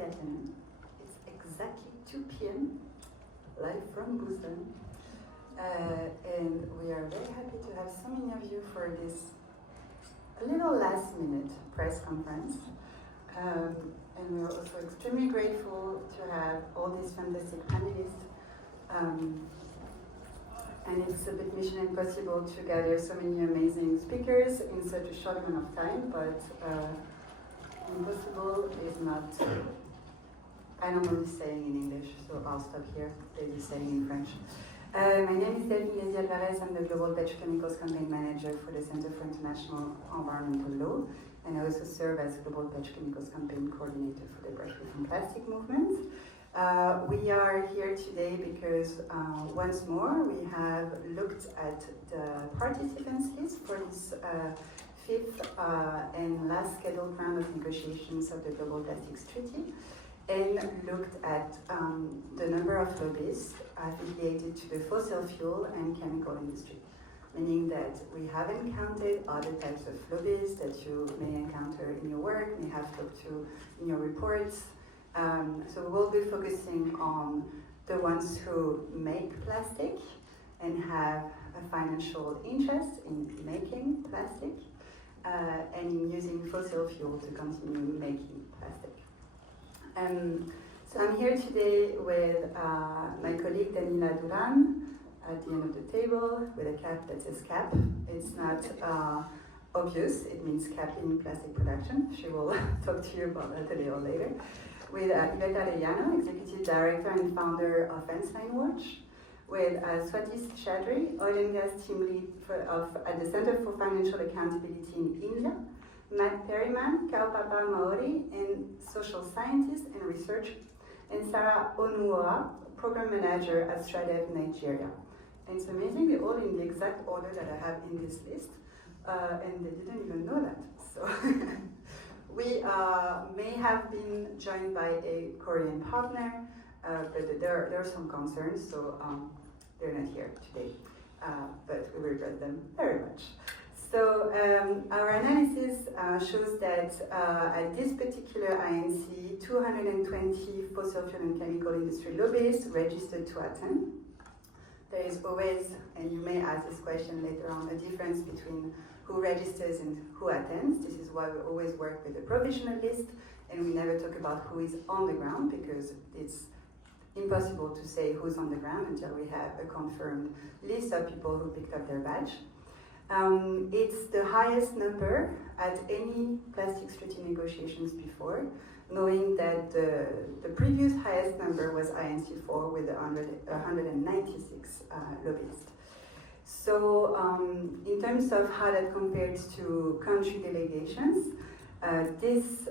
Good afternoon. It's exactly 2 p.m. live from Boston. And we are very happy to have so many of you for this a little last-minute press conference. And we're also extremely grateful to have all these fantastic panelists. And it's a bit mission impossible to gather so many amazing speakers in such a short amount of time, but impossible is not, I don't know the saying in English, so I'll stop here, there's a saying in French. My name is Delphine Alvarez, I'm the Global Petrochemicals Campaign Manager for the Center for International Environmental Law, and I also serve as Global Petrochemicals Campaign Coordinator for the Brush Free from Plastic movement. We are here today because once more we have looked at the participants list for this fifth and last scheduled round of negotiations of the Global Plastics Treaty, and looked at the number of lobbyists affiliated to the fossil fuel and chemical industry, meaning that we haven't counted other types of lobbyists that you may encounter in your work, may have talked to in your reports. So we'll be focusing on the ones who make plastic and have a financial interest in making plastic and in using fossil fuel to continue making plastic. So I'm here today with my colleague Daniela Duran at the end of the table with a cap that says CAP. It's not obvious, it means capping plastic production. She will talk to you about that a little later. With Yvette Arellano, Executive Director and Founder of Fenceline Watch, with Swatis Chaudhry, Oil and Gas Team Lead at the Center for Financial Accountability in India, Matt Perryman, Kaupapa Maori, and Social Scientist and Researcher, and Sarah Onuora, Program Manager at STRADEV Nigeria. And it's amazing, they're all in the exact order that I have in this list, and they didn't even know that. So. We may have been joined by a Korean partner, but there are some concerns, so they're not here today. But we regret them very much. So our analysis shows that at this particular INC, 220 fossil fuel and chemical industry lobbyists registered to attend. There is always, and you may ask this question later on, a difference between who registers and who attends. This is why we always work with a provisional list, and we never talk about who is on the ground, because it's impossible to say who's on the ground until we have a confirmed list of people who picked up their badge. It's the highest number at any plastics treaty negotiations before, knowing that the previous highest number was INC-4 with 196 lobbyists. So in terms of how that compares to country delegations, this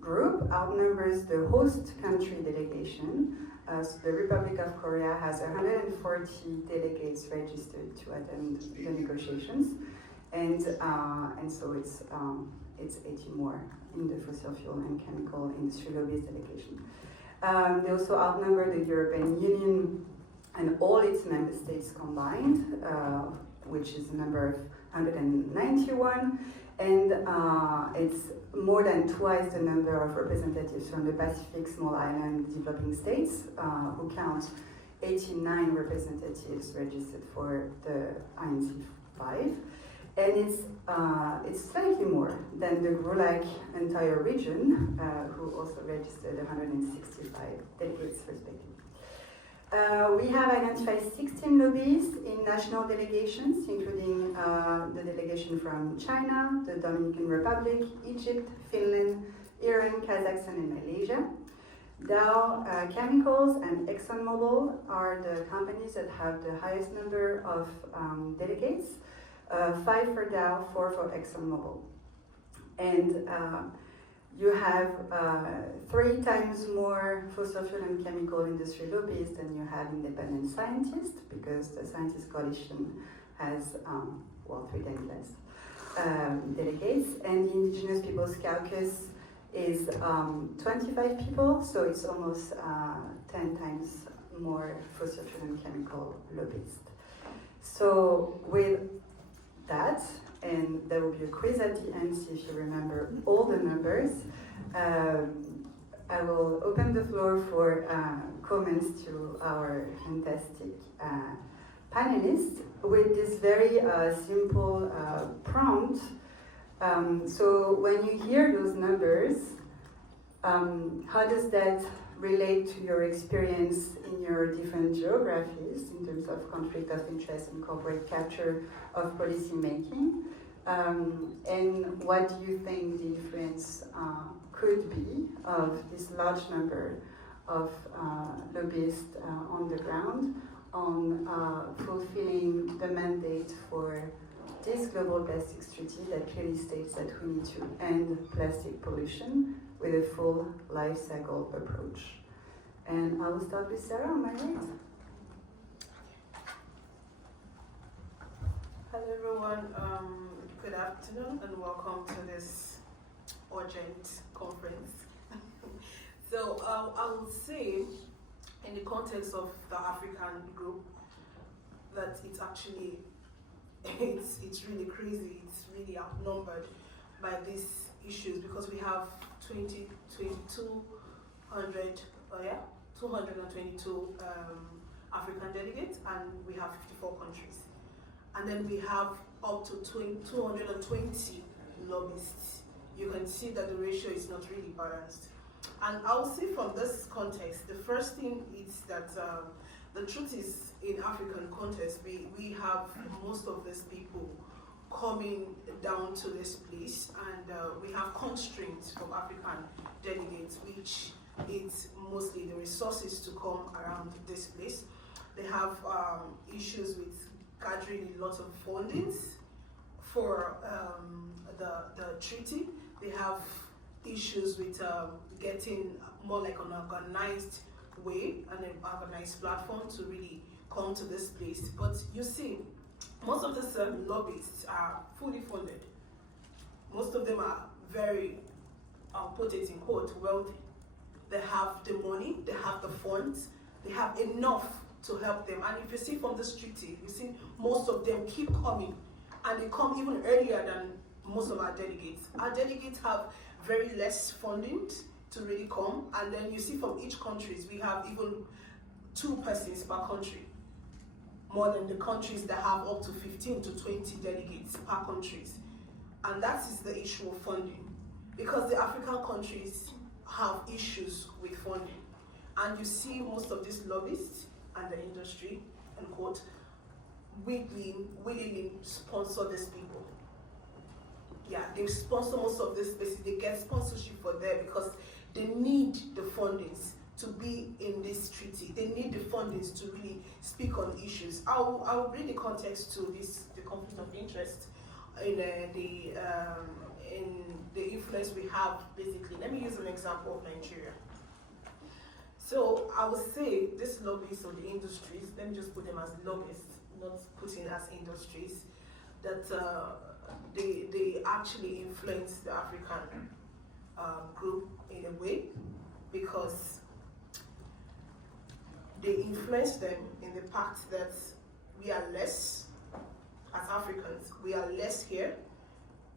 group outnumbers the host country delegation. So the Republic of Korea has 140 delegates registered to attend the negotiations, and so it's 80 more in the fossil fuel and chemical industry lobbyist delegation. They also outnumber the European Union and all its member states combined, which is a number of 191, and it's more than twice the number of representatives from the Pacific Small Island developing states, who count 89 representatives registered for the INC-5, and it's slightly more than the GRULAC entire region, who also registered 165 delegates respectively. We have identified 16 lobbyists in national delegations, including the delegation from China, the Dominican Republic, Egypt, Finland, Iran, Kazakhstan, and Malaysia. Dow Chemicals and ExxonMobil are the companies that have the highest number of delegates, 5 for Dow, 4 for ExxonMobil. And you have 3 times more fossil fuel and chemical industry lobbyists than you have independent scientists, because the Scientist Coalition has, 3 times less delegates, and the Indigenous Peoples Caucus is 25 people, so it's almost 10 times more fossil fuel and chemical lobbyists. So with that, and there will be a quiz at the end, see if you remember all the numbers. I will open the floor for comments to our fantastic panelists with this very simple prompt. So when you hear those numbers, how does that relate to your experience in your different geographies in terms of conflict of interest and corporate capture of policy making? And what do you think the influence could be of this large number of lobbyists on the ground on fulfilling the mandate for this global plastics treaty that clearly states that we need to end plastic pollution with a full life cycle approach? And I will start with Sarah on my right. Hello everyone, good afternoon and welcome to this urgent conference. So I would say in the context of the African group that it's actually, it's really crazy, it's really outnumbered by these issues because we have 222 African delegates and we have 54 countries. And then we have up to 220 lobbyists. You can see that the ratio is not really balanced. And I will say from this context, the first thing is that the truth is in African context, we have most of these people coming down to this place and we have constraints from African delegates, which is mostly the resources to come around this place. They have issues with gathering a lot of fundings for the treaty. They have issues with getting more like an organized way and an organized platform to really come to this place. But you see, most of these lobbyists are fully funded. Most of them are very, I'll put it in quote, wealthy. They have the money, they have the funds, they have enough to help them. And if you see from this treaty, you see most of them keep coming and they come even earlier than most of our delegates. Our delegates have very less funding to really come, and then you see from each countries, we have even 2 persons per country, more than the countries that have up to 15 to 20 delegates per countries. And that is the issue of funding, because the African countries have issues with funding. And you see most of these lobbyists and the industry, and quote, willingly sponsor these people. Yeah, they sponsor most of these places. They get sponsorship for there because they need the fundings to be in this treaty. They need the fundings to really speak on issues. I'll bring the context to the conflict of interest in the influence we have, basically. Let me use an example of Nigeria. So I would say these lobbyists of the industries, let me just put them as lobbyists, not putting as industries, that they actually influence the African group in a way, because they influence them in the fact that we are less, as Africans, we are less here,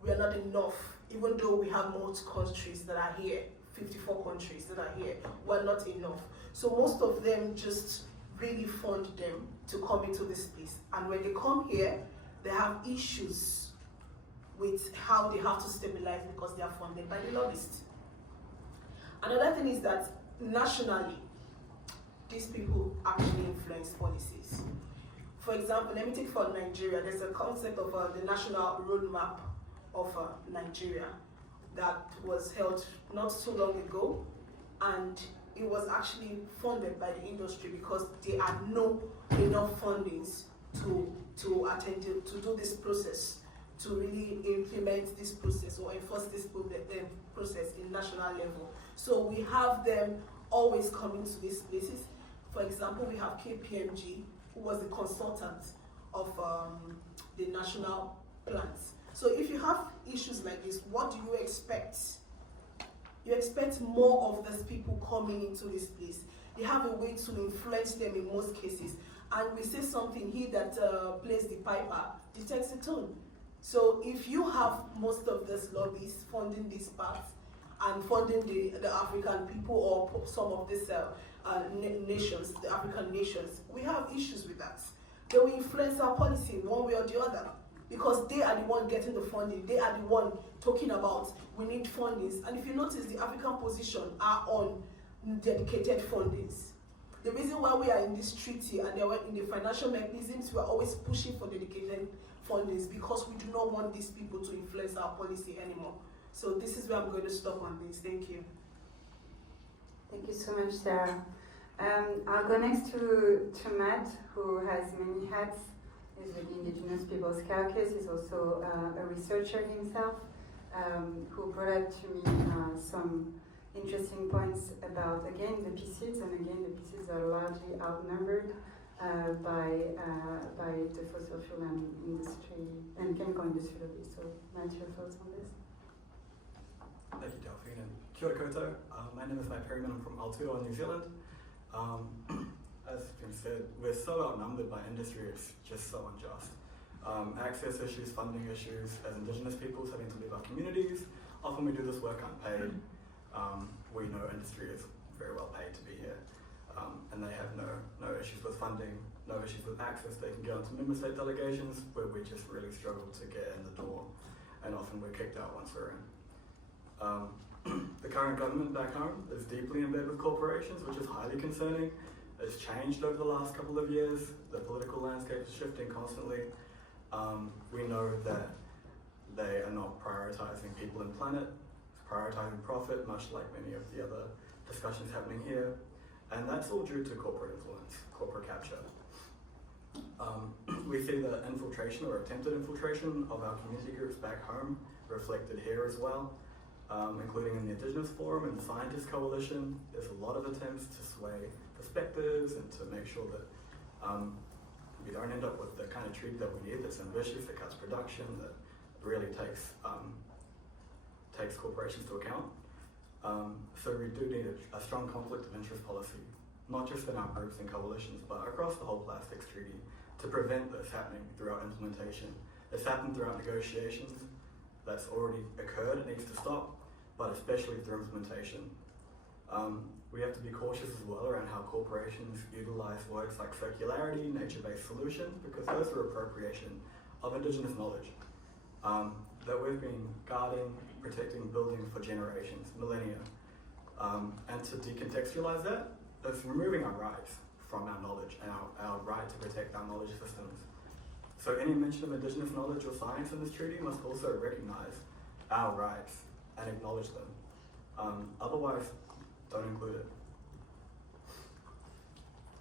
we are not enough, even though we have most countries that are here, 54 countries that are here, we're not enough. So most of them just really fund them to come into this place. And when they come here, they have issues with how they have to stabilize because they are funded by the lobbyists. Another thing is that nationally, these people actually influence policies. For example, let me take for Nigeria, there's a concept of the national roadmap of Nigeria that was held not too long ago, and it was actually funded by the industry because there are no enough fundings to do this process, to really implement this process or enforce this process in national level. So we have them always coming to these places. For example, we have KPMG, who was the consultant of the national plans. So if you have issues like this, what do you expect? You expect more of these people coming into this place. They have a way to influence them in most cases. And we say something, he that plays the piper detects the tone. So if you have most of these lobbies funding this part, and funding the African people or some of these nations, the African nations. We have issues with that. They will influence our policy one way or the other because they are the one getting the funding. They are the one talking about we need fundings. And if you notice, the African position are on dedicated fundings. The reason why we are in this treaty and they were in the financial mechanisms, we are always pushing for dedicated fundings because we do not want these people to influence our policy anymore. So this is where I'm going to stop on this. Thank you. Thank you so much, Sarah. I'll go next to Matt, who has many hats. He's with the Indigenous Peoples Caucus. He's also a researcher himself, who brought up to me some interesting points about, again, the PCs, and again, the PCs are largely outnumbered by the fossil fuel industry and chemical industry lobby. So, Matt, your thoughts on this? Thank you, Delphine, and kia ora koutou. My name is Matt Perryman. I'm from Aotearoa, New Zealand. As has been said, we're so outnumbered by industry, it's just so unjust. Access issues, funding issues, as Indigenous peoples having to leave our communities, often we do this work unpaid. We know industry is very well paid to be here, and they have no issues with funding, no issues with access. They can get onto member state delegations where we just really struggle to get in the door, and often we're kicked out once we're in. The current government back home is deeply in bed with corporations, which is highly concerning. It's changed over the last couple of years. The political landscape is shifting constantly. We know that they are not prioritizing people and planet, prioritizing profit, much like many of the other discussions happening here. And that's all due to corporate influence, corporate capture. We see the infiltration or attempted infiltration of our community groups back home reflected here as well. Including in the Indigenous Forum and the Scientist Coalition. There's a lot of attempts to sway perspectives and to make sure that we don't end up with the kind of treaty that we need that's ambitious, that cuts production, that really takes corporations to account. So we do need a strong conflict of interest policy, not just in our groups and coalitions, but across the whole plastics treaty to prevent this happening throughout implementation. It's happened throughout negotiations. That's already occurred, it needs to stop, but especially through implementation. We have to be cautious as well around how corporations utilize words like circularity, nature-based solutions, because those are appropriation of Indigenous knowledge that we've been guarding, protecting, building for generations, millennia. And to decontextualize that, it's removing our rights from our knowledge and our right to protect our knowledge systems. So any mention of Indigenous knowledge or science in this treaty must also recognize our rights and acknowledge them. Otherwise, don't include it.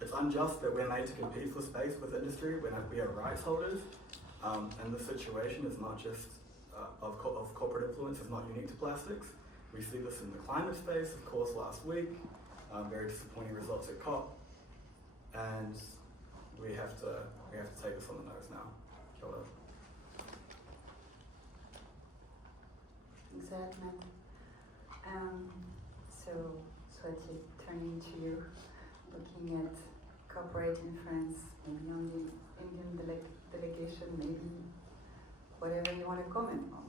It's unjust that we're made to compete for space with industry when we are rights holders, and the situation is not just of corporate influence, is not unique to plastics. We see this in the climate space, of course, last week, very disappointing results at COP, and we have to take this on the nose now. Kia ora. Thanks for that, Matt. So, Swati, turning to you, looking at corporate influence, maybe on the Indian delegation, maybe whatever you want to comment on.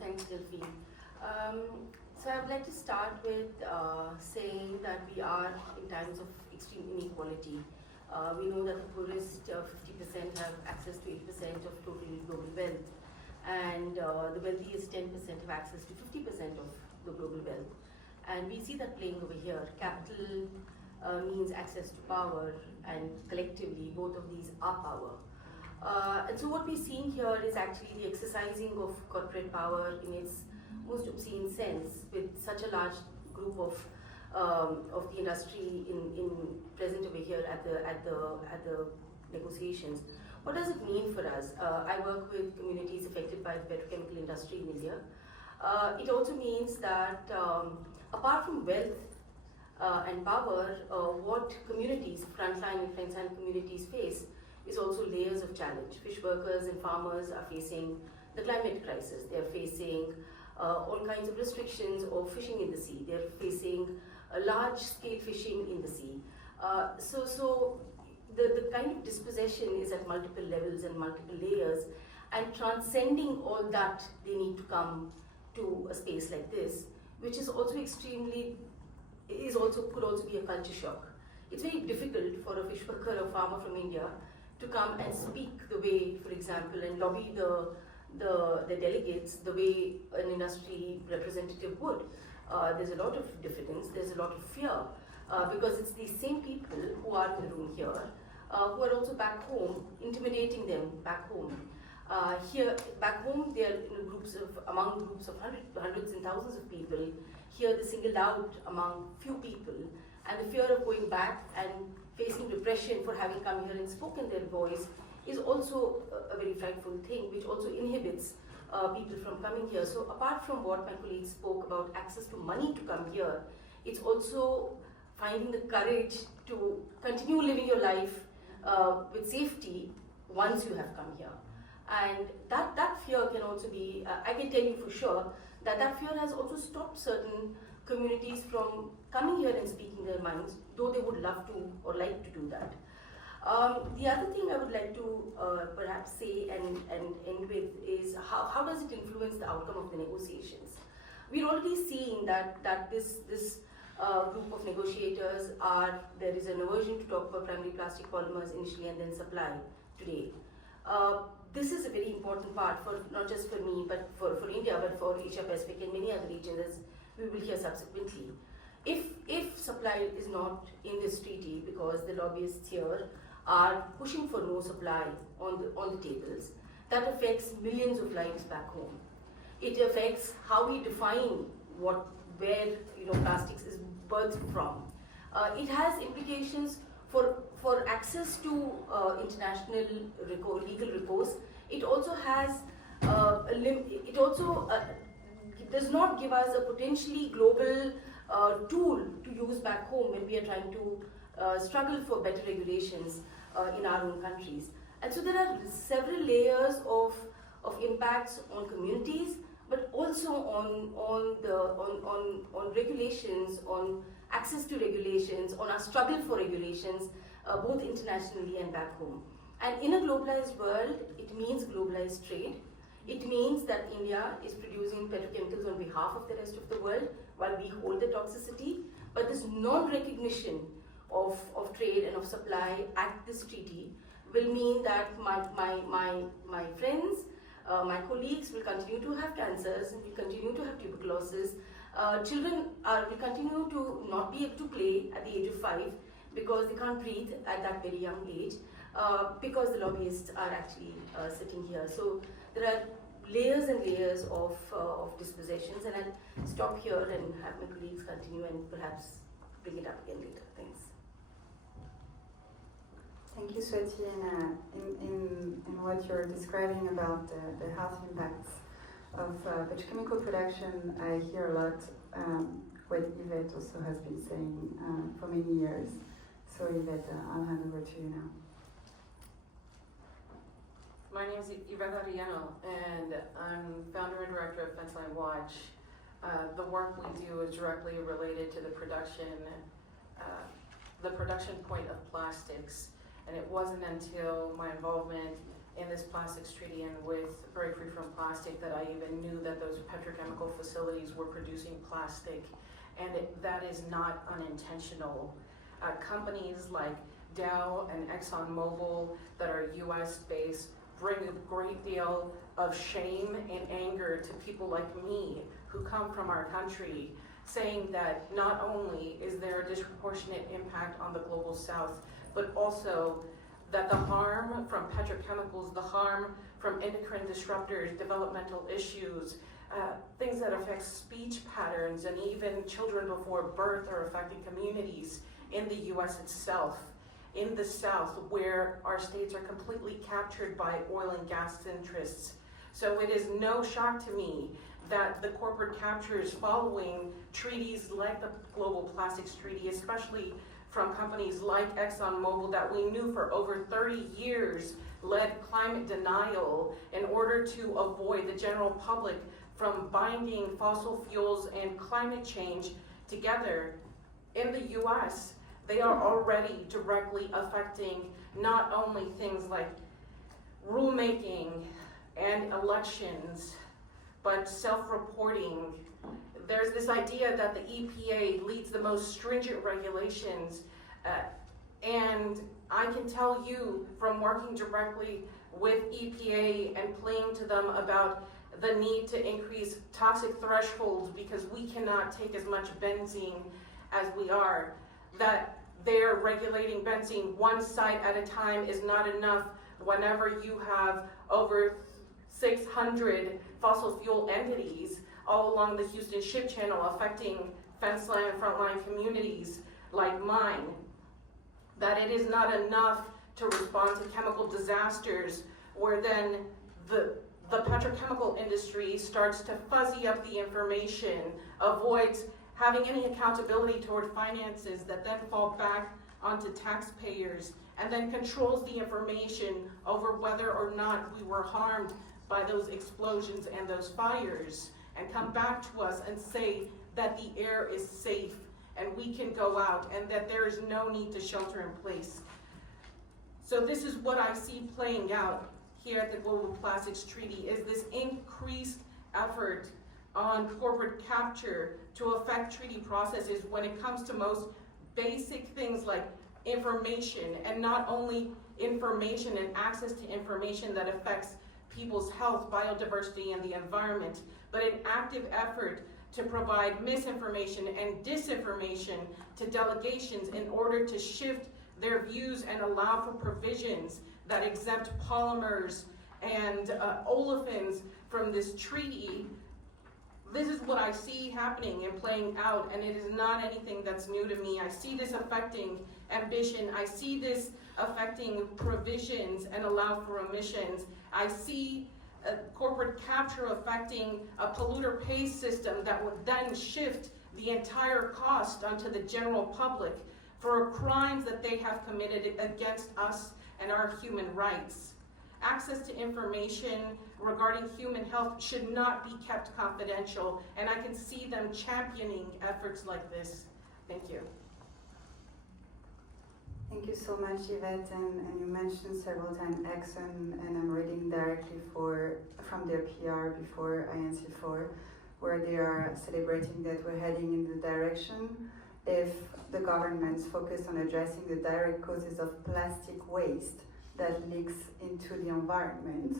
Thanks, Delphine. So I would like to start with saying that we are in times of extreme inequality. We know that the poorest 50% have access to 8% of total global wealth, and the wealthiest 10% have access to 50% of the global wealth. And we see that playing over here. Capital means access to power, and collectively both of these are power. And so what we're seeing here is actually the exercising of corporate power in its most obscene sense, with such a large group of the industry in present over here at the negotiations. What does it mean for us? I work with communities affected by the petrochemical industry in India. It also means that apart from wealth and power, what communities, frontline and frontline communities face is also layers of challenge. Fish workers and farmers are facing the climate crisis. They're facing all kinds of restrictions of fishing in the sea. They're facing large-scale fishing in the sea. So the kind of dispossession is at multiple levels and multiple layers, and transcending all that, they need to come to a space like this, which is also could also be a culture shock. It's very difficult for a fish worker or farmer from India to come and speak the way, for example, and lobby the delegates the way an industry representative would. There's a lot of diffidence, there's a lot of fear, because it's these same people who are in the room here, who are also back home, intimidating them back home. Here, back home, they are among groups of hundreds and thousands of people. Here, they're singled out among few people, and the fear of going back and facing repression for having come here and spoken their voice is also a very frightful thing, which also inhibits people from coming here. So apart from what my colleagues spoke about access to money to come here, it's also finding the courage to continue living your life with safety once you have come here. And that fear can also be, I can tell you for sure, that fear has also stopped certain communities from coming here and speaking their minds, though they would love to or like to do that. The other thing I would like to perhaps say and end with is how does it influence the outcome of the negotiations? We're already seeing that this group of negotiators there is an aversion to talk about primary plastic polymers initially and then supply today. This is a very important part for not just for me, but for India, but for Asia Pacific and many other regions, as we will hear subsequently. If supply is not in this treaty because the lobbyists here are pushing for no supply on the tables, that affects millions of lives back home. It affects how we define where plastics is birthed from. It has implications for access to international legal recourse. It also has does not give us a potentially global tool to use back home when we are trying to struggle for better regulations in our own countries. And so there are several layers of impacts on communities, but also on regulations, on access to regulations, on our struggle for regulations, both internationally and back home. And in a globalized world, it means globalized trade. It means that India is producing petrochemicals on behalf of the rest of the world while we hold the toxicity. But this non-recognition of trade and of supply at this treaty will mean that my friends, my colleagues will continue to have cancers, will continue to have tuberculosis. Children will continue to not be able to play at the age of 5 because they can't breathe at that very young age, because the lobbyists are actually sitting here. So there are layers and layers of dispossessions, and I'll stop here and have my colleagues continue and perhaps bring it up again later. Thanks. Thank you, Swati. In what you're describing about the health impacts of petrochemical production, I hear a lot what Yvette also has been saying for many years. So Yvette, I'll hand over to you now. My name is Yvette Arellano, and I'm founder and director of Fenceline Watch. The work we do is directly related to the production point of plastics. And it wasn't until my involvement in this plastics treaty and with Break Free from Plastic that I even knew that those petrochemical facilities were producing plastic, and that is not unintentional. Companies like Dow and ExxonMobil that are US based bring a great deal of shame and anger to people like me who come from our country, saying that not only is there a disproportionate impact on the global south, but also that the harm from petrochemicals, the harm from endocrine disruptors, developmental issues, things that affect speech patterns and even children before birth are affecting communities in the US itself, in the South, where our states are completely captured by oil and gas interests. So it is no shock to me that the corporate captures following treaties like the Global Plastics Treaty, especially from companies like ExxonMobil that we knew for over 30 years led climate denial in order to avoid the general public from binding fossil fuels and climate change together. In the US, they are already directly affecting not only things like rulemaking and elections, but self-reporting. There's this idea that the EPA leads the most stringent regulations, and I can tell you from working directly with EPA and playing to them about the need to increase toxic thresholds because we cannot take as much benzene as we are, that they're regulating benzene one site at a time is not enough whenever you have over 600 fossil fuel entities all along the Houston Ship Channel affecting fenceland and frontline communities like mine, that it is not enough to respond to chemical disasters where then the petrochemical industry starts to fuzzy up the information, avoids having any accountability toward finances that then fall back onto taxpayers, and then controls the information over whether or not we were harmed by those explosions and those fires, and come back to us and say that the air is safe and we can go out and that there is no need to shelter in place. So this is what I see playing out here at the Global Plastics Treaty, is this increased effort on corporate capture to affect treaty processes when it comes to most basic things like information, and not only information and access to information that affects people's health, biodiversity, and the environment, but an active effort to provide misinformation and disinformation to delegations in order to shift their views and allow for provisions that exempt polymers and olefins from this treaty. This is what I see happening and playing out, and it is not anything that's new to me. I see this affecting ambition. I see this affecting provisions and allow for emissions. I see corporate capture affecting a polluter pays system that would then shift the entire cost onto the general public for crimes that they have committed against us and our human rights. Access to information regarding human health should not be kept confidential, and I can see them championing efforts like this. Thank you. Thank you so much, Yvette, and you mentioned several times Exxon, and I'm reading directly from their PR before INC-5, where they are celebrating that we're heading in the direction if the governments focus on addressing the direct causes of plastic waste that leaks into the environment.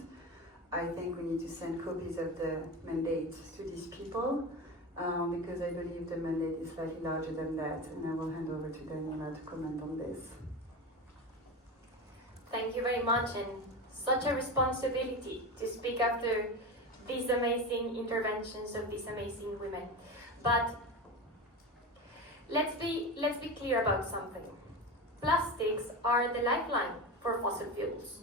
I think we need to send copies of the mandate to these people because I believe the mandate is slightly larger than that, and I will hand over to Daniela to comment on this. Thank you very much, and such a responsibility to speak after these amazing interventions of these amazing women. But let's be clear about something. Plastics are the lifeline for fossil fuels.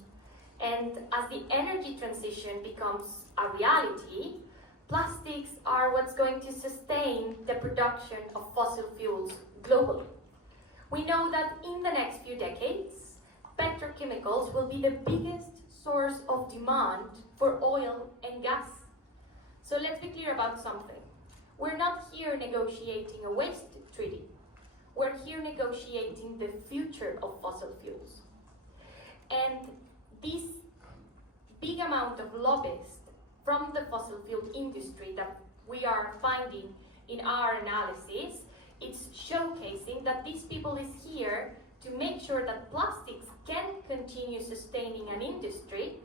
And as the energy transition becomes a reality, plastics are what's going to sustain the production of fossil fuels globally. We know that in the next few decades, petrochemicals will be the biggest source of demand for oil and gas. So let's be clear about something. We're not here negotiating a waste treaty. We're here negotiating the future of fossil fuels. And this big amount of lobbyists from the fossil fuel industry that we are finding in our analysis, it's showcasing that these people is here to make sure that plastics can continue sustaining an industry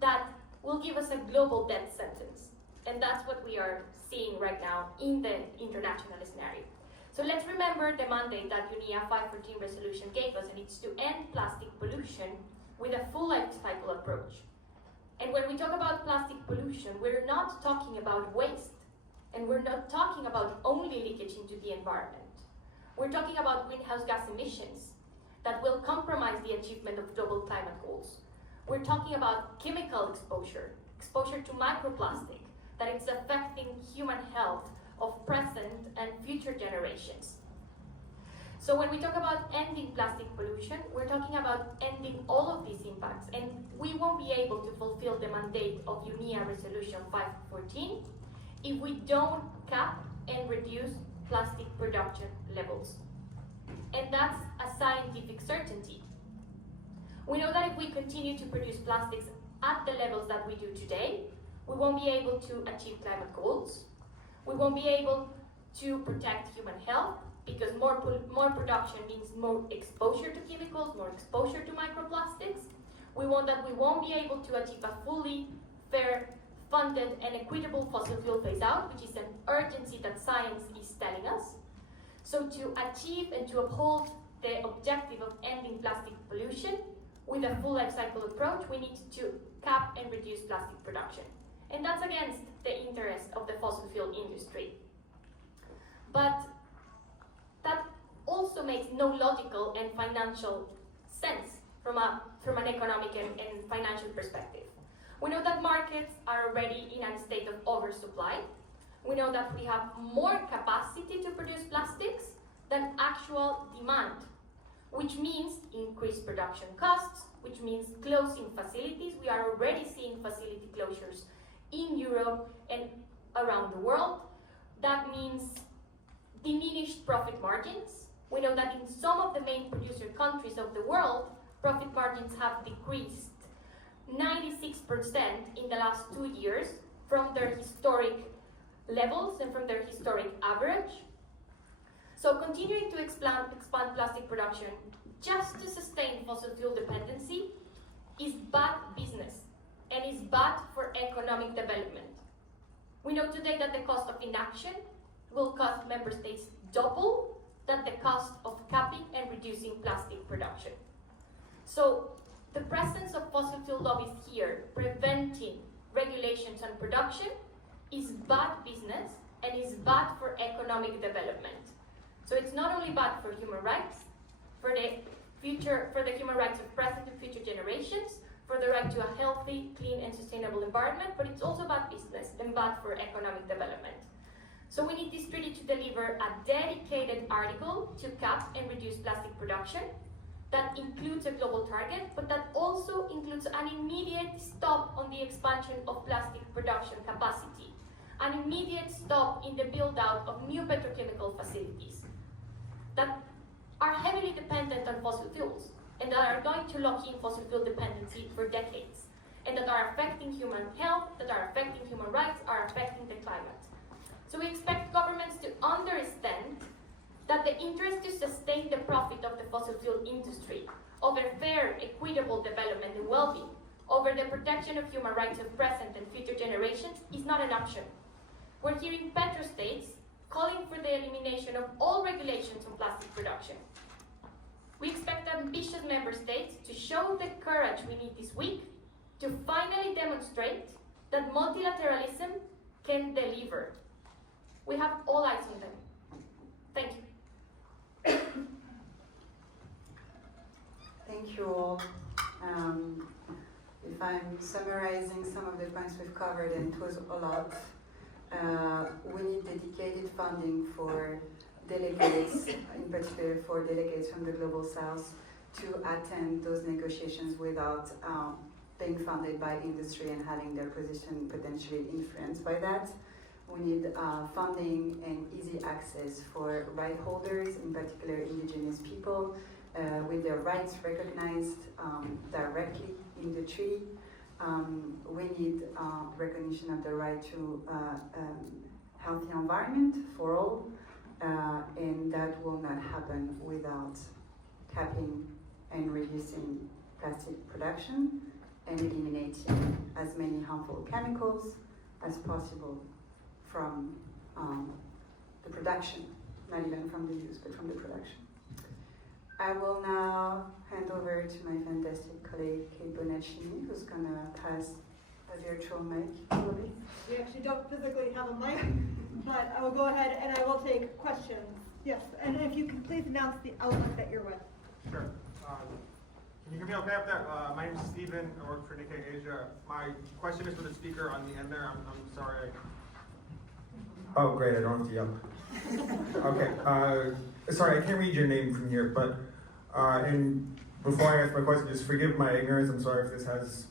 that will give us a global death sentence. And that's what we are seeing right now in the international scenario. So let's remember the mandate that UNEA 514 resolution gave us, and it's to end plastic pollution with a full life cycle approach. And when we talk about plastic pollution, we're not talking about waste, and we're not talking about only leakage into the environment. We're talking about greenhouse gas emissions that will compromise the achievement of global climate goals. We're talking about chemical exposure to microplastic, that it's affecting human health of present and future generations. So when we talk about ending plastic pollution, we're talking about ending all of these impacts, and we won't be able to fulfill the mandate of UNEA Resolution 514 if we don't cap and reduce plastic production levels. And that's a scientific certainty. We know that if we continue to produce plastics at the levels that we do today, we won't be able to achieve climate goals. We won't be able to protect human health because more production means more exposure to chemicals, more exposure to microplastics. We won't be able to achieve a fully fair, funded and equitable fossil fuel phase out, which is an urgency that science is telling us. So to achieve and to uphold the objective of ending plastic pollution with a full life cycle approach, we need to cap and reduce plastic production. And that's against the interest of the fossil fuel industry. But that also makes no logical and financial sense from an economic and financial perspective. We know that markets are already in a state of oversupply. We know that we have more capacity to produce plastics than actual demand, which means increased production costs, which means closing facilities. We are already seeing facility closures in Europe and around the world. That means diminished profit margins. We know that in some of the main producer countries of the world, profit margins have decreased 96% in the last 2 years from their historic levels and from their historic average. So continuing to expand plastic production just to sustain fossil fuel dependency is bad business and is bad for economic development. We know today that the cost of inaction will cost member states double than the cost of capping and reducing plastic production. So the presence of fossil fuel lobbies here preventing regulations on production is bad business and is bad for economic development. So it's not only bad for human rights, for the human rights of present and future generations, for the right to a healthy, clean and sustainable environment, but it's also bad business and bad for economic development. So we need this treaty to deliver a dedicated article to cap and reduce plastic production that includes a global target, but that also includes an immediate stop on the expansion of plastic production capacity, an immediate stop in the build-out of new petrochemical facilities that are heavily dependent on fossil fuels and that are going to lock in fossil fuel dependency for decades, and that are affecting human health, that are affecting human rights, are affecting the climate. So we expect governments to understand that the interest to sustain the profit of the fossil fuel industry over fair, equitable development and well-being, over the protection of human rights of present and future generations is not an option. We're hearing petrostates calling for the elimination of all regulations on plastic production. We expect ambitious member states to show the courage we need this week to finally demonstrate that multilateralism can deliver. We have all eyes on them. Thank you. Thank you all. If I'm summarizing some of the points we've covered, and it was a lot, we need dedicated funding for delegates, in particular for delegates from the Global South, to attend those negotiations without being funded by industry and having their position potentially influenced by that. We need funding and easy access for right holders, in particular indigenous people, with their rights recognized directly in the treaty. We need recognition of the right to healthy environment for all, and that will not happen without capping and reducing plastic production and eliminating as many harmful chemicals as possible from the production, not even from the use, but from the production. I will now hand over to my fantastic colleague, Kate Bonaccini, who's going to pass a virtual mic. We actually don't physically have a mic, but I will go ahead and I will take questions. Yes, and if you can please announce the outlet that you're with. Sure. Can you hear me okay up there? My name is Steven. I work for Nikkei Asia. My question is for the speaker on the end there. I'm sorry. Oh, great. I don't have to yell. Okay. Sorry, I can't read your name from here, but and before I ask my question, just forgive my ignorance. I'm sorry if this has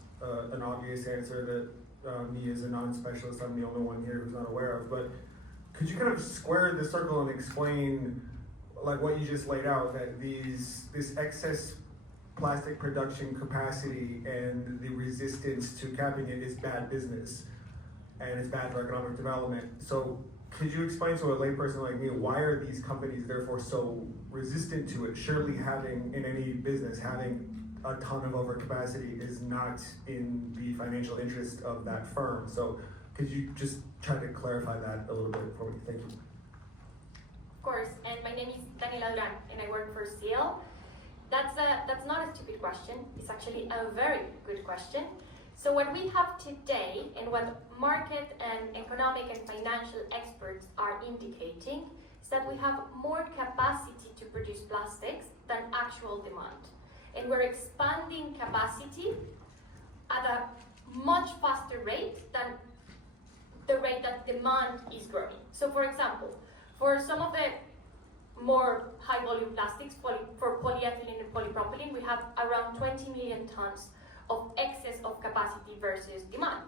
an obvious answer that me as a non-specialist, I'm the only one here who's not aware of, but could you kind of square the circle and explain like what you just laid out, that this excess plastic production capacity and the resistance to capping it is bad business? and it's bad for economic development. So could you explain to a layperson like me, why are these companies therefore so resistant to it? Surely having, in any business, having a ton of overcapacity is not in the financial interest of that firm. So could you just try to clarify that a little bit for me? Thank you. Of course, and my name is Daniela Duran, and I work for CIEL. That's not a stupid question. It's actually a very good question. So what we have today, and what market and economic and financial experts are indicating, is that we have more capacity to produce plastics than actual demand. And we're expanding capacity at a much faster rate than the rate that demand is growing. So for example, for some of the more high volume plastics, for polyethylene and polypropylene, we have around 20 million tons of excess of capacity versus demand.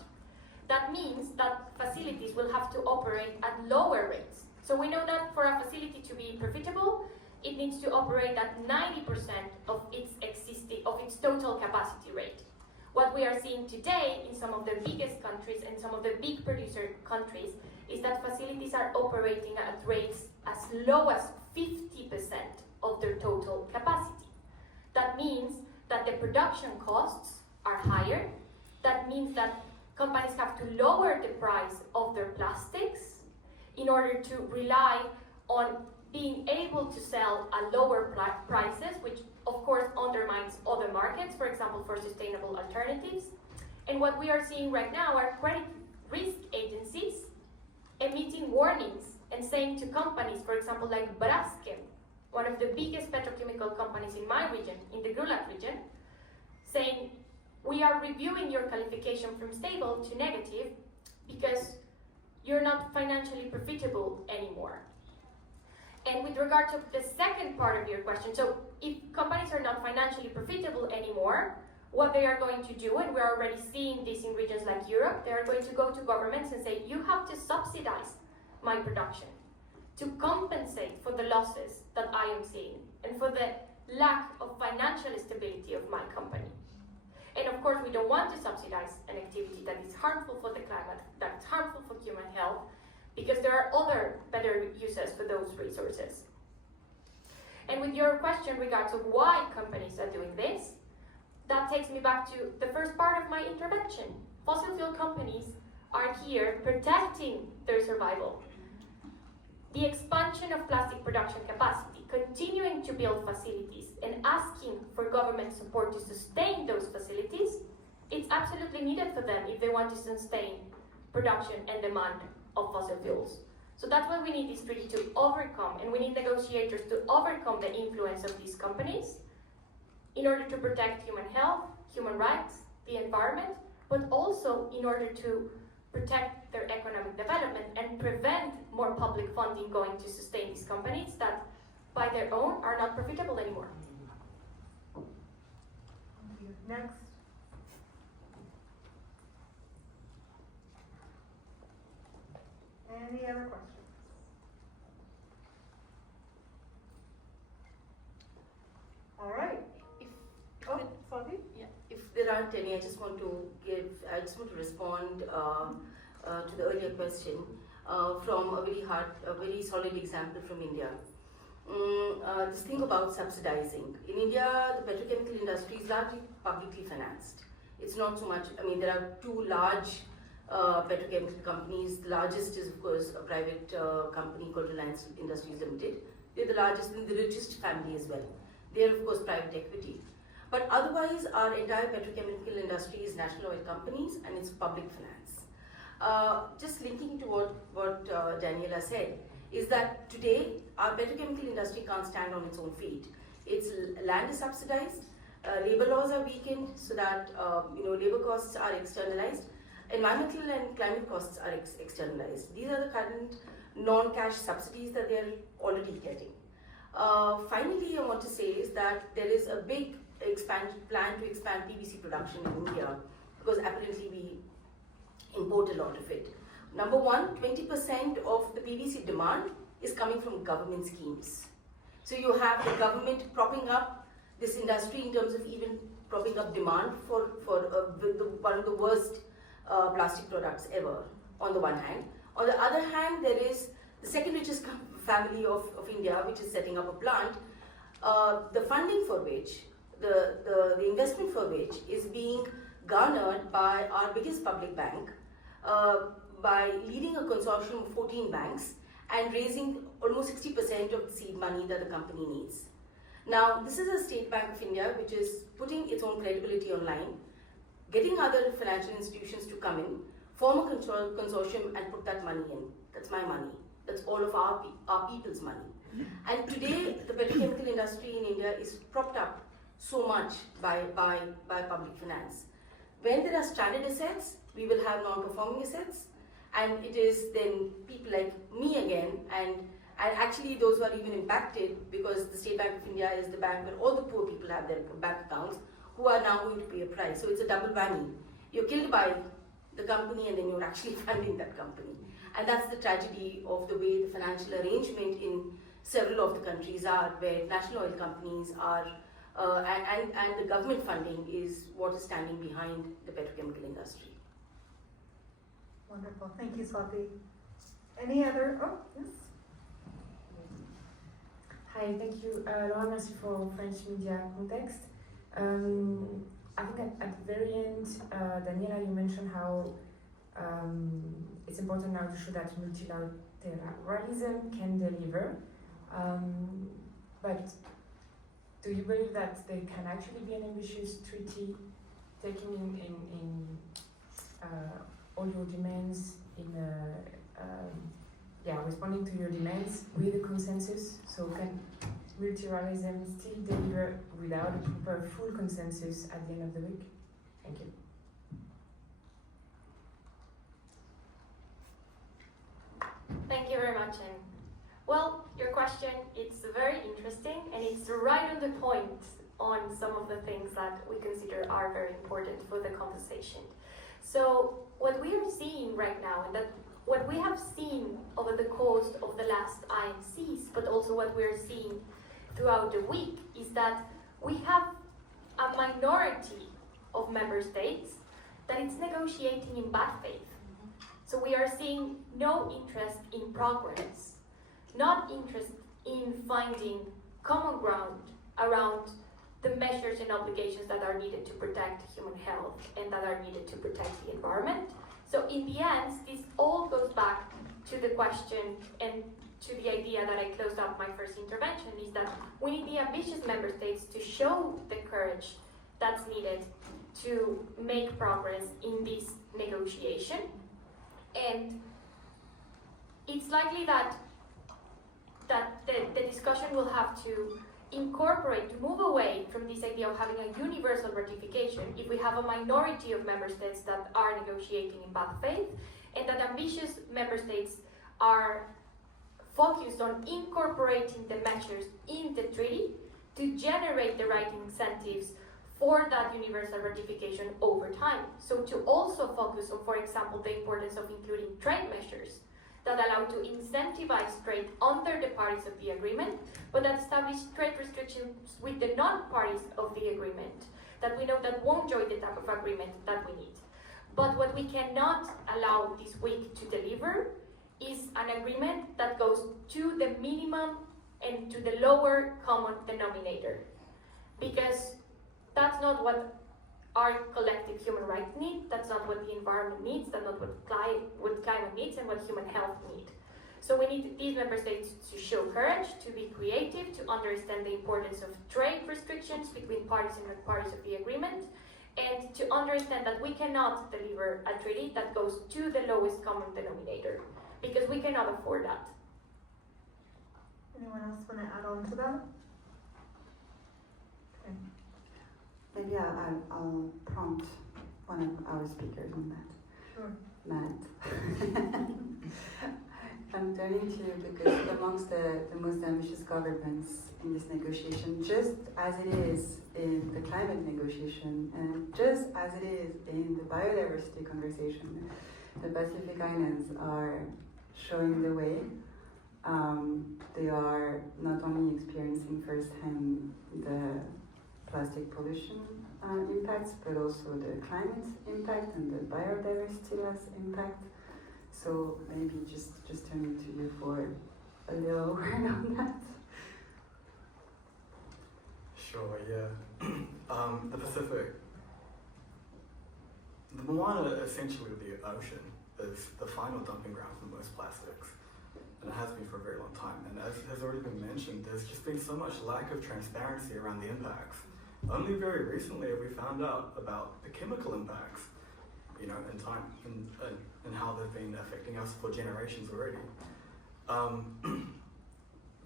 That means that facilities will have to operate at lower rates. So we know that for a facility to be profitable, it needs to operate at 90% of its total capacity rate. What we are seeing today in some of the biggest countries and some of the big producer countries is that facilities are operating at rates as low as 50% of their total capacity. That means that the production costs are higher. That means that companies have to lower the price of their plastics in order to rely on being able to sell at lower prices, which of course undermines other markets, for example, for sustainable alternatives. And what we are seeing right now are credit risk agencies emitting warnings and saying to companies, for example, like Braskem, one of the biggest petrochemical companies in my region, in the Gulag region, saying, we are reviewing your qualification from stable to negative because you're not financially profitable anymore. And with regard to the second part of your question, so if companies are not financially profitable anymore, what they are going to do, and we're already seeing this in regions like Europe, they are going to go to governments and say, you have to subsidize my production to compensate for the losses that I am seeing and for the lack of financial stability of my company. And of course, we don't want to subsidize an activity that is harmful for the climate, that is harmful for human health, because there are other better uses for those resources. And with your question regards to why companies are doing this, that takes me back to the first part of my intervention. Fossil fuel companies are here protecting their survival. The expansion of plastic production capacity, continuing to build facilities and asking for government support to sustain those facilities, it's absolutely needed for them if they want to sustain production and demand of fossil fuels. So that's what we need this treaty to overcome, and we need negotiators to overcome the influence of these companies in order to protect human health, human rights, the environment, but also in order to protect their economic development and prevent more public funding going to sustain these companies that by their own are not profitable anymore. Thank you. Next. Any other questions? All right. If there aren't any, I just want to respond to the earlier question from a very solid example from India. This thing about subsidizing. In India, the petrochemical industry is largely publicly financed. It's not so much, there are two large petrochemical companies. The largest is, of course, a private company called Reliance Industries Limited. They're the largest and the richest family as well. They're, of course, private equity. But otherwise, our entire petrochemical industry is national oil companies and it's public finance. Just linking to what Daniela said, is that today our petrochemical industry can't stand on its own feet. Its land is subsidized, labor laws are weakened so that labor costs are externalized, environmental and climate costs are externalized. These are the current non-cash subsidies that they're already getting. Finally, I want to say is that there is a big plan to expand PVC production in India because apparently we import a lot of it. Number one, 20% of the PVC demand is coming from government schemes. So you have the government propping up this industry in terms of even propping up demand for one of the worst plastic products ever. on the one hand. On the other hand, there is the second richest family of India, which is setting up a plant, the funding for which, the investment for which is being garnered by our biggest public bank, by leading a consortium of 14 banks and raising almost 60% of the seed money that the company needs. Now, this is a State Bank of India which is putting its own credibility online, getting other financial institutions to come in, form a consortium and put that money in. That's my money. That's all of our people's money. And today, the petrochemical industry in India is propped up so much by public finance. When there are stranded assets, we will have non-performing assets, and it is then people like me again, and actually those who are even impacted, because the State Bank of India is the bank where all the poor people have their bank accounts, who are now going to pay a price. So it's a double whammy. You're killed by the company, and then you're actually funding that company. And that's the tragedy of the way the financial arrangement in several of the countries are, where national oil companies are, and the government funding is what is standing behind the petrochemical industry. Wonderful. Thank you, Swati. Any other? Oh, yes. Hi, thank you. Laura, merci for French media context. I think at the very end, Daniela, you mentioned how it's important now to show that multilateralism can deliver. But do you believe that there can actually be an ambitious treaty taking in all your demands, responding to your demands with a consensus? So can multilateralism still deliver without a proper full consensus at the end of the week? Thank you. Thank you very much, Anne. Well, your question, it's very interesting, and it's right on the point on some of the things that we consider are very important for the conversation. So what we are seeing right now, and that what we have seen over the course of the last INCs, but also what we're seeing throughout the week, is that we have a minority of member states that it's negotiating in bad faith. So we are seeing no interest in progress, not interest in finding common ground around the measures and obligations that are needed to protect human health and that are needed to protect the environment. So in the end, this all goes back to the question and to the idea that I closed up my first intervention, is that we need the ambitious member states to show the courage that's needed to make progress in this negotiation. And it's likely that the discussion will have to incorporate, to move away from this idea of having a universal ratification if we have a minority of member states that are negotiating in bad faith, and that ambitious member states are focused on incorporating the measures in the treaty to generate the right incentives for that universal ratification over time. So to also focus on, for example, the importance of including trade measures that allow to incentivize trade under the parties of the agreement, but that establish trade restrictions with the non-parties of the agreement that we know that won't join the type of agreement that we need. But what we cannot allow this week to deliver is an agreement that goes to the minimum and to the lower common denominator, because that's not what our collective human rights need, that's not what the environment needs, that's not what climate needs and what human health needs. So we need these member states to show courage, to be creative, to understand the importance of trade restrictions between parties and non-parties of the agreement, and to understand that we cannot deliver a treaty that goes to the lowest common denominator, because we cannot afford that. Anyone else want to add on to that? Okay. Maybe I'll prompt one of our speakers on that. Sure. Matt. I'm turning to you because amongst the most ambitious governments in this negotiation, just as it is in the climate negotiation and just as it is in the biodiversity conversation, the Pacific Islands are showing the way. They are not only experiencing firsthand the plastic pollution impacts, but also the climate impact and the biodiversity loss impact. So maybe just turning to you for a little word on that. Sure, yeah. The Pacific. The Moana, essentially the ocean, is the final dumping ground for most plastics. And it has been for a very long time. And as has already been mentioned, there's just been so much lack of transparency around the impacts. Only very recently have we found out about the chemical impacts, you know, in time and how they've been affecting us for generations already.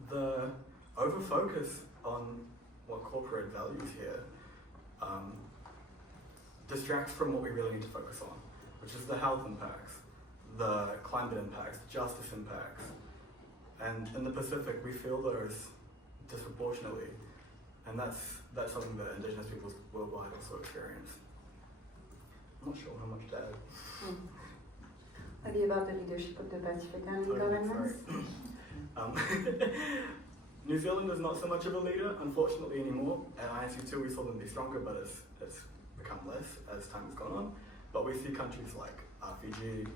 The over-focus on what corporate values here distracts from what we really need to focus on, which is the health impacts, the climate impacts, justice impacts. And in the Pacific, we feel those disproportionately. And that's something that Indigenous peoples worldwide also experience. I'm not sure how much to add. Maybe about the leadership of the Pacific Island governments? New Zealand is not so much of a leader, unfortunately, anymore. At INC-2, we saw them be stronger, but it's become less as time has gone on. But we see countries like Fiji,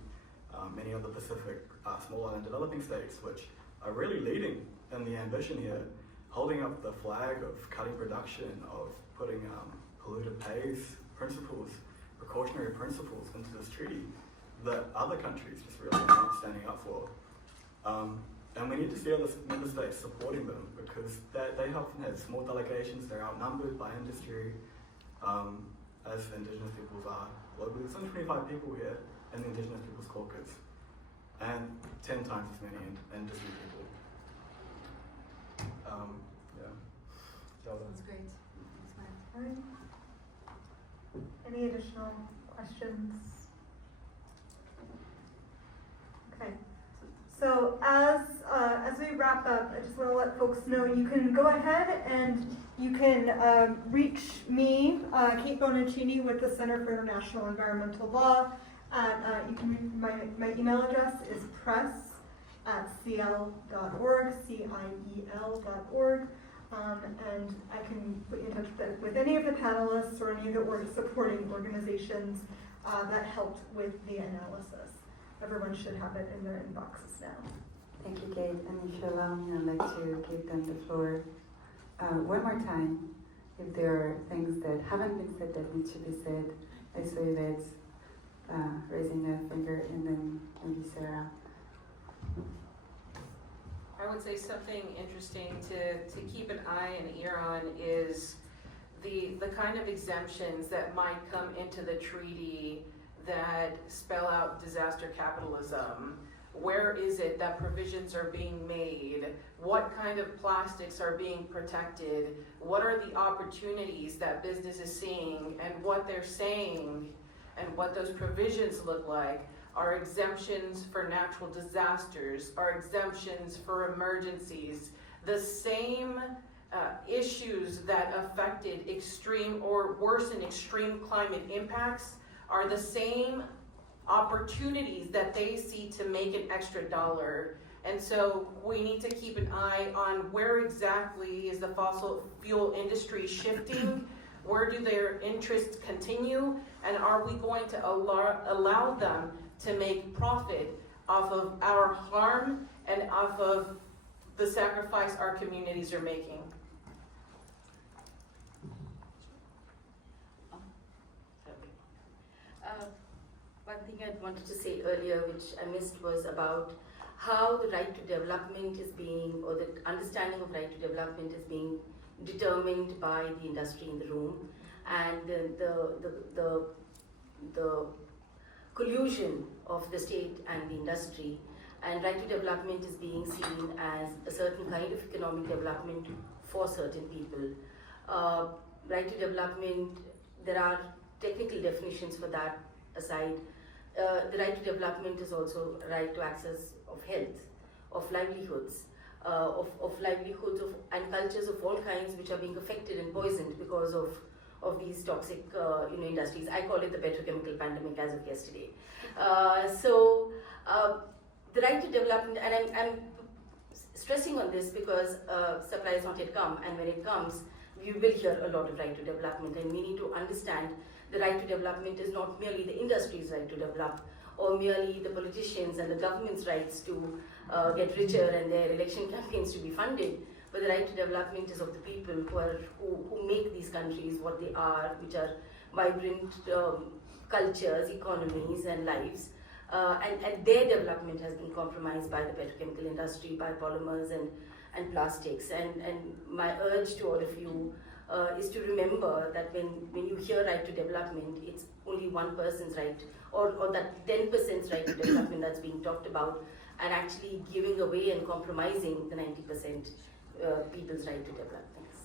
many other Pacific small island developing states, which are really leading in the ambition here, holding up the flag of cutting production, of putting polluter pays principles, precautionary principles into this treaty that other countries just really are not standing up for. And we need to see other member states supporting them, because they often have small delegations, they're outnumbered by industry, as Indigenous peoples are globally. There's only 25 people here in the Indigenous Peoples Caucus, and 10 times as many industry people. Yeah. That's great. All right. Any additional questions? Okay. So as we wrap up, I just want to let folks know you can go ahead and you can reach me, Kate Bonaccini, with the Center for International Environmental Law. You can my email address is press@ciel.org, CIEL.org. And I can put you in touch with any of the panelists or any of the supporting organizations that helped with the analysis. Everyone should have it in their inboxes now. Thank you, Kate. And if you allow me, I'd like to give them the floor one more time. If there are things that haven't been said that need to be said, I saw Yvette's raising a finger, and then maybe Sarah. I would say something interesting to keep an eye and ear on is the kind of exemptions that might come into the treaty that spell out disaster capitalism. Where is it that provisions are being made? What kind of plastics are being protected? What are the opportunities that business is seeing? And what they're saying and what those provisions look like are exemptions for natural disasters, are exemptions for emergencies. The same issues that affected extreme or worsen extreme climate impacts are the same opportunities that they see to make an extra dollar. And so we need to keep an eye on where exactly is the fossil fuel industry shifting, where do their interests continue, and are we going to allow them to make profit off of our harm and off of the sacrifice our communities are making. One thing I wanted to say earlier, which I missed, was about how the right to development is being, or the understanding of right to development is being determined by the industry in the room, and the collusion of the state and the industry. And right to development is being seen as a certain kind of economic development for certain people. Right to development, there are technical definitions for that aside. The right to development is also right to access of health, of livelihoods, and cultures of all kinds which are being affected and poisoned because of these toxic industries. I call it the petrochemical pandemic as of yesterday. The right to development, and I'm stressing on this because supply has not yet come, and when it comes, you will hear a lot of right to development, and we need to understand the right to development is not merely the industry's right to develop, or merely the politicians and the government's rights to get richer and their election campaigns to be funded, but the right to development is of the people who make these countries what they are, which are vibrant cultures, economies and lives. And their development has been compromised by the petrochemical industry, by polymers and plastics. And my urge to all of you is to remember that when you hear right to development, it's only one person's right, or that 10%'s right to development that's being talked about, and actually giving away and compromising the 90% people's right to develop things.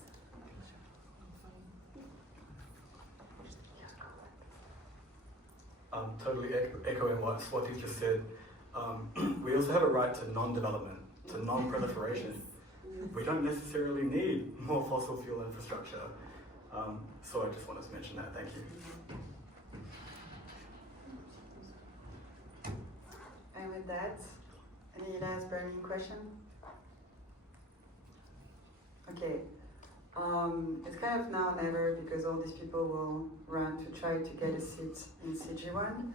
Totally echoing what Swati just said. We also have a right to non-development, to non-proliferation. We don't necessarily need more fossil fuel infrastructure. So I just wanted to mention that. Thank you. And with that, any last burning question? Okay. It's kind of now or never, because all these people will run to try to get a seat in CG1,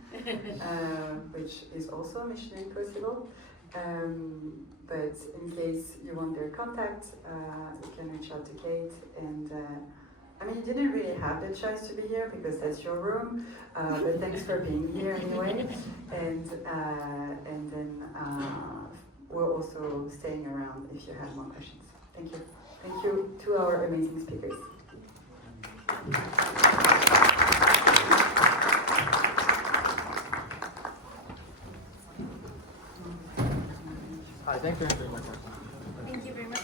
which is a mission impossible. But in case you want their contact, you can reach out to Kate. And I mean, you didn't really have the choice to be here because that's your room. But thanks for being here anyway. And then we're also staying around if you have more questions. Thank you. Thank you to our amazing speakers. Hi, thank you very much. Thank you very much.